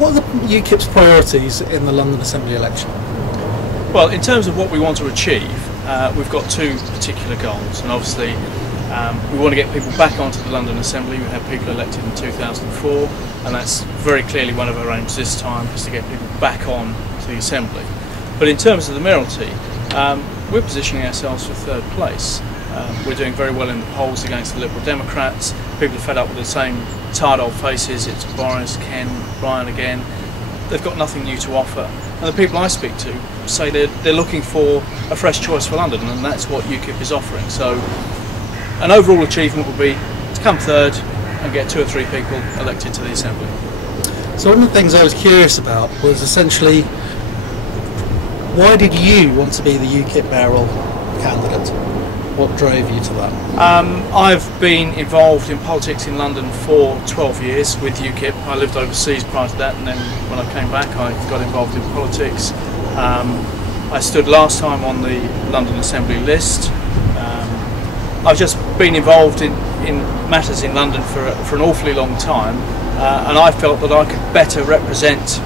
What are the UKIP's priorities in the London Assembly election? Well, in terms of what we want to achieve, we've got two particular goals, and obviously we want to get people back onto the London Assembly. We had people elected in 2004, and that's very clearly one of our aims this time, is to get people back on to the Assembly. But in terms of the mayoralty, we're positioning ourselves for third place. We're doing very well in the polls against the Liberal Democrats. People are fed up with the same tired old faces. It's Boris, Ken, Brian again. They've got nothing new to offer. And the people I speak to say they're looking for a fresh choice for London, and that's what UKIP is offering. So an overall achievement would be to come third and get 2 or 3 people elected to the Assembly. So one of the things I was curious about was essentially, why did you want to be the UKIP mayoral candidate? What drove you to that? I've been involved in politics in London for 12 years with UKIP. I lived overseas prior to that, and then when I came back I got involved in politics. I stood last time on the London Assembly list. I've just been involved in matters in London for an awfully long time, and I felt that I could better represent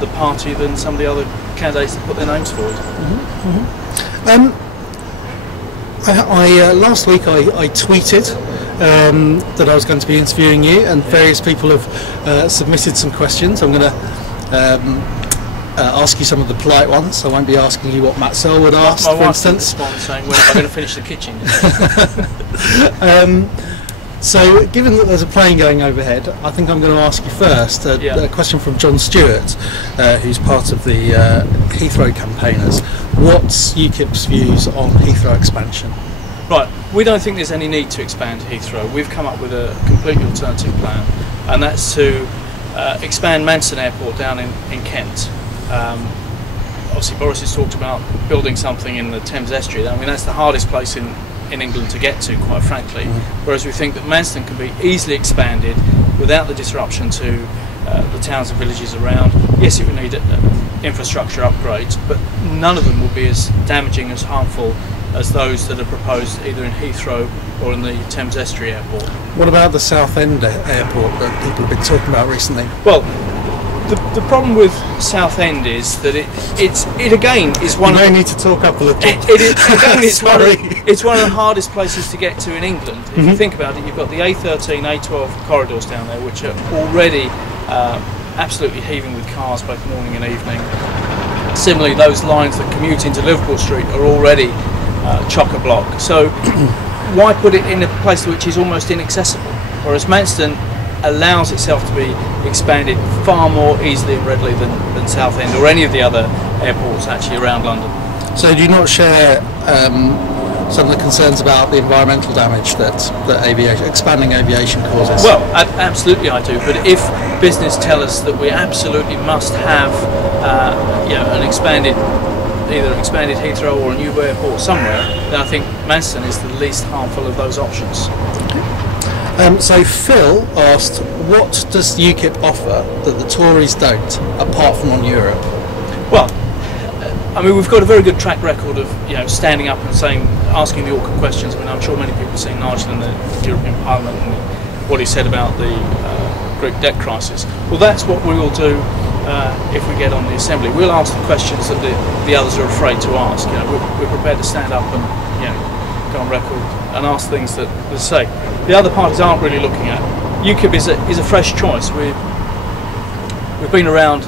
the party than some of the other candidates that put their names forward. Last week I tweeted that I was going to be interviewing you, and various people have submitted some questions. I'm going to ask you some of the polite ones. I won't be asking you what Matt Searle would ask, for instance. Saying, when am I going to finish the kitchen? So, given that there's a plane going overhead, I think I'm going to ask you first a question from John Stewart, who's part of the Heathrow campaigners. What's UKIP's views on Heathrow expansion? Right, we don't think there's any need to expand Heathrow. We've come up with a completely alternative plan, and that's to expand Manston Airport down in Kent. Obviously Boris has talked about building something in the Thames estuary. I mean, that's the hardest place in England to get to, quite frankly, whereas we think that Manston can be easily expanded without the disruption to the towns and villages around. Yes, it would need infrastructure upgrades, but none of them will be as damaging, as harmful as those that are proposed either in Heathrow or in the Thames Estuary Airport. What about the Southend Airport that people have been talking about recently? Well, the problem with Southend is that it again is one. You of may need to talk up a little. It's one of the hardest places to get to in England. If you think about it, you've got the A13, A12 corridors down there, which are already absolutely heaving with cars both morning and evening. Similarly, those lines that commute into Liverpool Street are already chock-a-block. So why put it in a place which is almost inaccessible? Whereas Manston allows itself to be expanded far more easily and readily than Southend or any of the other airports actually around London. So do you not share some of the concerns about the environmental damage that expanding aviation causes? Well, absolutely I do, but if business tell us that we absolutely must have either an expanded Heathrow or a new airport somewhere, then I think Manston is the least harmful of those options. So Phil asked, what does UKIP offer that the Tories don't, apart from on Europe? Well, I mean, we've got a very good track record of standing up and asking the awkward questions. I mean, I'm sure many people have seen Nigel in the European Parliament and what he said about the Greek debt crisis. Well, that's what we will do if we get on the Assembly. We'll ask the questions that the others are afraid to ask. We're prepared to stand up and go on record and ask things that say the other parties aren't really looking at. UKIP is a fresh choice. We've been around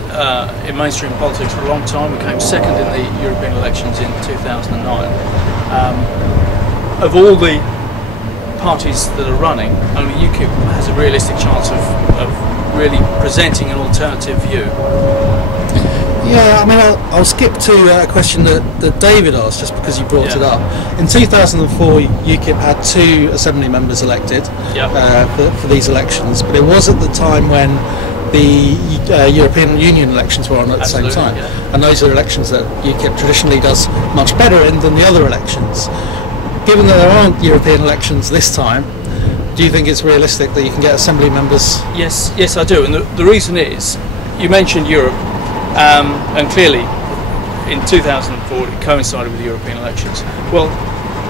in mainstream politics for a long time. We came second in the European elections in 2009. Of all the parties that are running, only UKIP has a realistic chance of really presenting an alternative view. Yeah, I mean, I'll skip to a question that David asked, just because you brought it up. In 2004, UKIP had 2 Assembly members elected for these elections, but it was at the time when the European Union elections were on at the same time, and those are elections that UKIP traditionally does much better in than the other elections. Given that there aren't European elections this time, do you think it's realistic that you can get Assembly members? Yes I do, and the reason is, you mentioned Europe, and clearly in 2004 it coincided with the European elections. Well,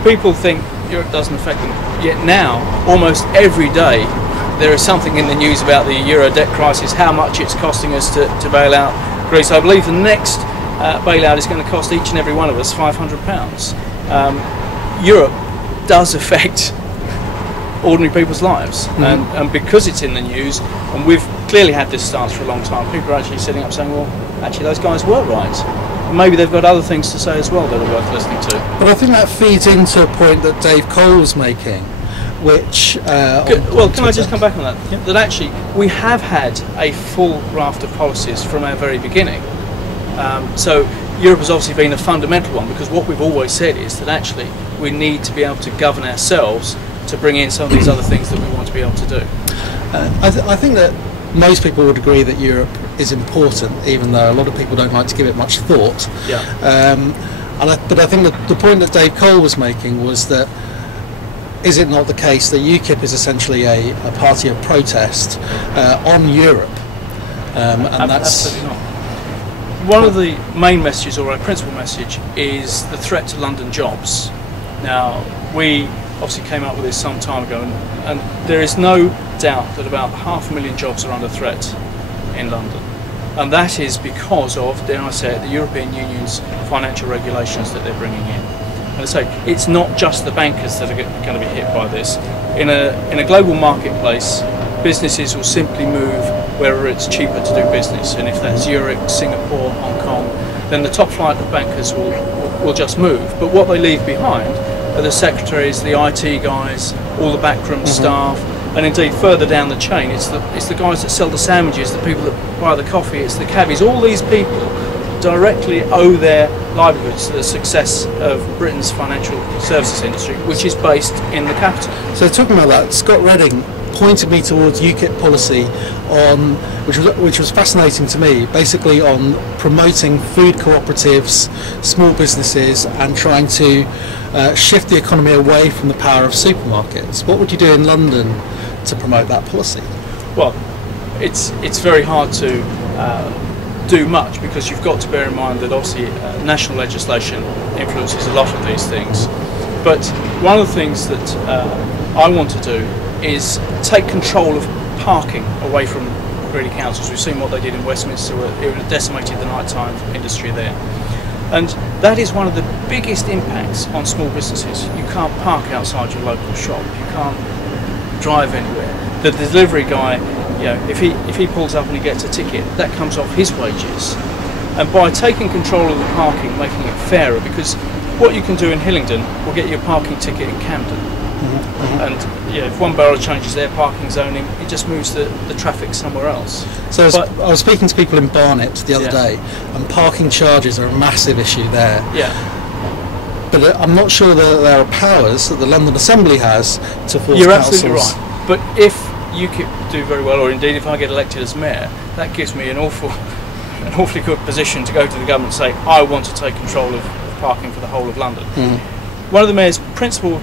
people think Europe doesn't affect them, yet now almost every day there is something in the news about the euro debt crisis, how much it's costing us to bail out Greece. I believe the next bailout is going to cost each and every one of us £500. Europe does affect ordinary people's lives, and because it's in the news, and we've clearly had this stance for a long time, people are actually sitting up saying, well, actually those guys were right. And maybe they've got other things to say as well that are worth listening to. But I think that feeds into a point that Dave Cole was making, which... well, can I just come back on that? Yeah. That actually we have had a full raft of policies from our very beginning. So Europe has obviously been a fundamental one, because what we've always said is that actually we need to be able to govern ourselves to bring in some of these other things that we want to be able to do. I think that most people would agree that Europe is important, even though a lot of people don't like to give it much thought. Yeah. But I think that the point that Dave Cole was making was that, is it not the case that UKIP is essentially a party of protest on Europe? And that's absolutely not. One of the main messages, or our principal message, is the threat to London jobs. Now, we obviously came up with this some time ago, and there is no doubt that about 500,000 jobs are under threat in London. And that is because of, dare I say it, the European Union's financial regulations that they're bringing in. And I say, it's not just the bankers that are going to be hit by this. In a global marketplace, businesses will simply move wherever it's cheaper to do business. And if that's Zurich, Singapore, Hong Kong, then the top flight of bankers will just move. But what they leave behind are the secretaries, the IT guys, all the backroom staff, and indeed further down the chain, it's the guys that sell the sandwiches, the people that buy the coffee, it's the cabbies. All these people directly owe their livelihoods to the success of Britain's financial services industry, which is based in the capital. So talking about that, Scott Redding pointed me towards UKIP policy on, which was fascinating to me, basically on promoting food cooperatives, small businesses, and trying to shift the economy away from the power of supermarkets. What would you do in London to promote that policy? Well, it's very hard to do much, because you've got to bear in mind that obviously national legislation influences a lot of these things. But one of the things that I want to do is take control of parking away from greedy councils. We've seen what they did in Westminster, where it decimated the nighttime industry there. And that is one of the biggest impacts on small businesses. You can't park outside your local shop, you can't drive anywhere. The delivery guy, you know, if he pulls up and he gets a ticket, that comes off his wages. And by taking control of the parking, making it fairer, because what you can do in Hillingdon will get you a parking ticket in Camden. And yeah, if one borough changes their parking zoning, it just moves the traffic somewhere else. So I was speaking to people in Barnet the other day, and parking charges are a massive issue there. Yeah. But I'm not sure that there are powers that the London Assembly has to force You're councils. absolutely right. But if UKIP do very well, or indeed if I get elected as mayor, that gives me an awfully good position to go to the government and say, I want to take control of parking for the whole of London. One of the mayor's principal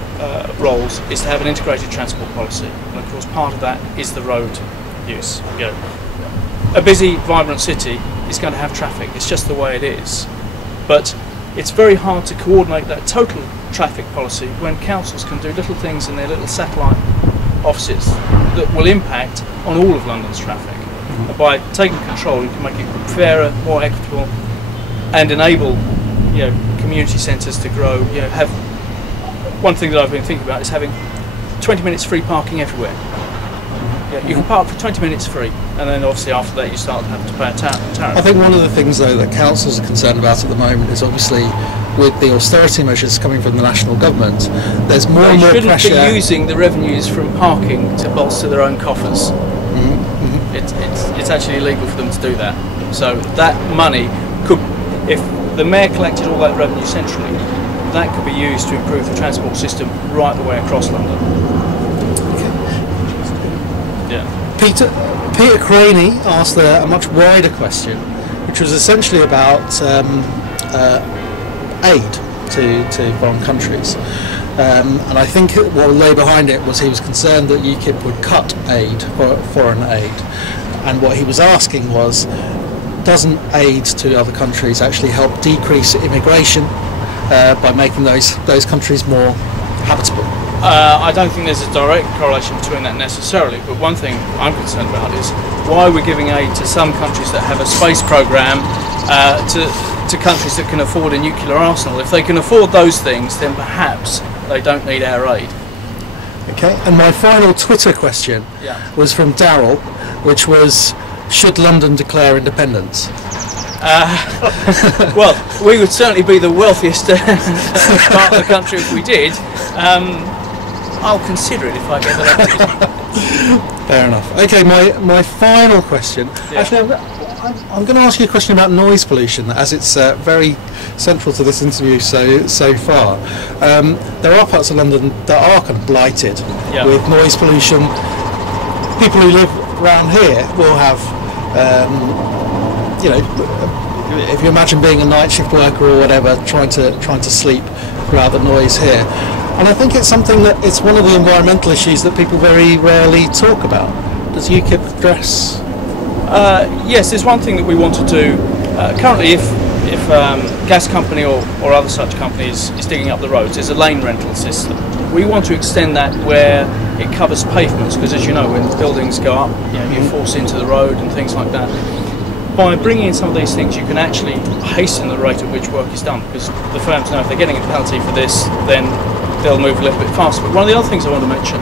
roles is to have an integrated transport policy, and of course part of that is the road use. You know, a busy, vibrant city is going to have traffic, it's just the way it is. But it's very hard to coordinate that total traffic policy when councils can do little things in their little satellite offices that will impact on all of London's traffic. And by taking control, you can make it fairer, more equitable, and enable, you know, community centres to grow. You know, have one thing that I've been thinking about is having 20 minutes free parking everywhere. Yeah, you can park for 20 minutes free, and then obviously after that you start having to pay a tariff. I think one of the things though that councils are concerned about at the moment is obviously with the austerity measures coming from the national government, there's more and more pressure. They shouldn't be using the revenues from parking to bolster their own coffers. It's actually illegal for them to do that. So that money could, if the mayor collected all that revenue centrally, that could be used to improve the transport system right the way across London. Yeah. Peter Craney asked a much wider question, which was essentially about aid to foreign countries. And I think what lay behind it was he was concerned that UKIP would cut aid, foreign aid. And what he was asking was, doesn't aid to other countries actually help decrease immigration by making those countries more habitable? I don't think there's a direct correlation between that necessarily, but one thing I'm concerned about is why we're giving aid to some countries that have a space program to countries that can afford a nuclear arsenal. If they can afford those things, then perhaps they don't need our aid. Okay, and my final Twitter question was from Darryl, which was, should London declare independence? Well, we would certainly be the wealthiest part of the country if we did. I'll consider it if I get elected. Fair enough. Okay, my final question. Actually, I'm going to ask you a question about noise pollution, as it's very central to this interview so far. There are parts of London that are kind of blighted with noise pollution. People who live around here will have, you know, if you imagine being a night shift worker or whatever, trying to sleep throughout the noise here. And I think it's something that it's one of the environmental issues that people very rarely talk about. Does UKIP address? Yes, there's one thing that we want to do. Currently, if gas company or other such companies is digging up the roads, there's a lane rental system. We want to extend that where it covers pavements, because as you know, when buildings go up, you know, you force into the road and things like that. By bringing in some of these things, you can actually hasten the rate at which work is done, because the firms know if they're getting a penalty for this, then they'll move a little bit faster. But one of the other things I want to mention,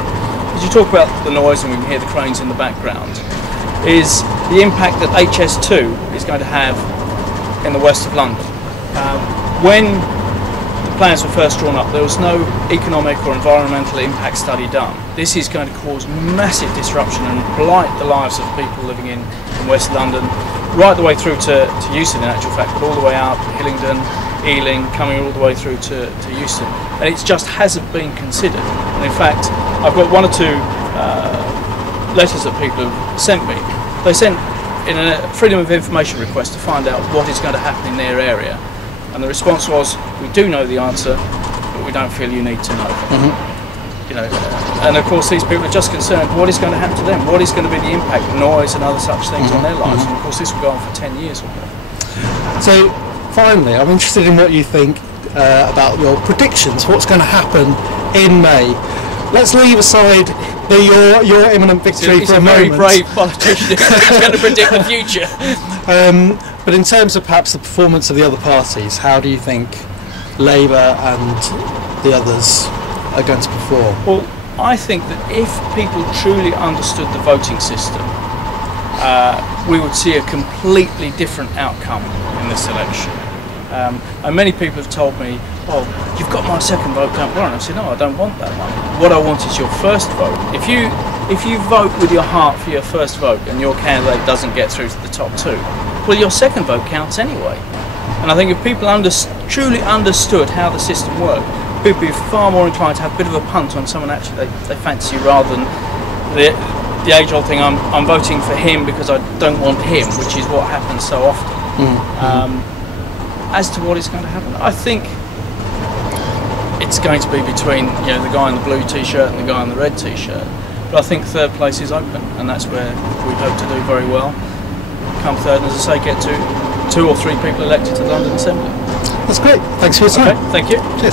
as you talk about the noise and we can hear the cranes in the background, is the impact that HS2 is going to have in the west of London. When the plans were first drawn up, there was no economic or environmental impact study done. This is going to cause massive disruption and blight the lives of people living in West London, right the way through to Euston in actual fact, but all the way up, Hillingdon, Ealing, coming all the way through to Euston. And it just hasn't been considered. And in fact, I've got one or two letters that people have sent me. They sent in a freedom of information request to find out what is going to happen in their area. And the response was, we do know the answer, but we don't feel you need to know. You know, and of course these people are just concerned what is going to happen to them, what is going to be the impact of noise and other such things on their lives. And of course this will go on for 10 years or more. So finally, I'm interested in what you think about your predictions. What's going to happen in May? Let's leave aside your imminent victory for a moment. He's a very brave politician who's going to predict the future. But in terms of perhaps the performance of the other parties, how do you think Labour and the others are going to perform? Well, I think that if people truly understood the voting system, we would see a completely different outcome in this election. And many people have told me, oh, you've got my second vote, don't worry. I said, no, I don't want that one. What I want is your first vote. If you vote with your heart for your first vote and your candidate doesn't get through to the top two, well, your second vote counts anyway. And I think if people truly understood how the system worked, people would be far more inclined to have a bit of a punt on someone actually they fancy rather than the age-old thing, I'm voting for him because I don't want him, which is what happens so often. As to what is going to happen, I think it's going to be between the guy in the blue t-shirt and the guy in the red t-shirt. But I think third place is open, and that's where we hope to do very well. Come third, and as I say, get to 2 or 3 people elected to the London Assembly. That's great. Thanks for your time. Okay, thank you. Cheers.